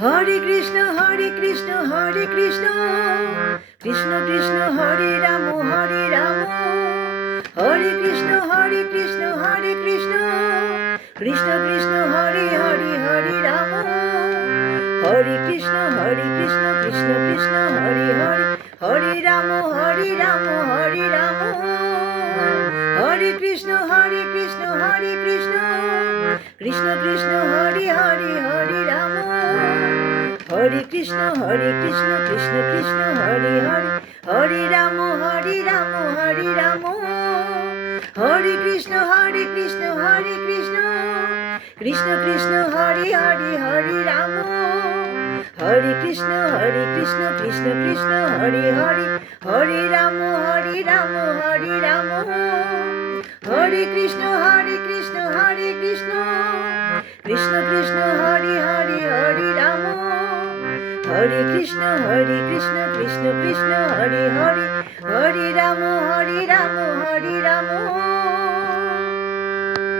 Hare Krishna Hare Krishna Hare Krishna Krishna Krishna Hare Ram Hare Krishna Hare Krishna Hare Krishna Krishna Krishna Hare Hare Hare Ram Hare Krishna Krishna Krishna Hare Hare Hare Ram Hare Ram Hare Krishna Krishna Krishna Krishna Hare Hare Hare Ram Hare Krishna Krishna Krishna Hare Hare Hare Ram Hare Ram Hare Krishna Krishna Krishna Krishna Hare Hare Hare Ram Hare Krishna Krishna Krishna Hare Hare Hare Ram Hare Ram Hare Krishna Krishna Krishna Krishna Hare Hare Hare Ram Hare Krishna Krishna Krishna Hare Hare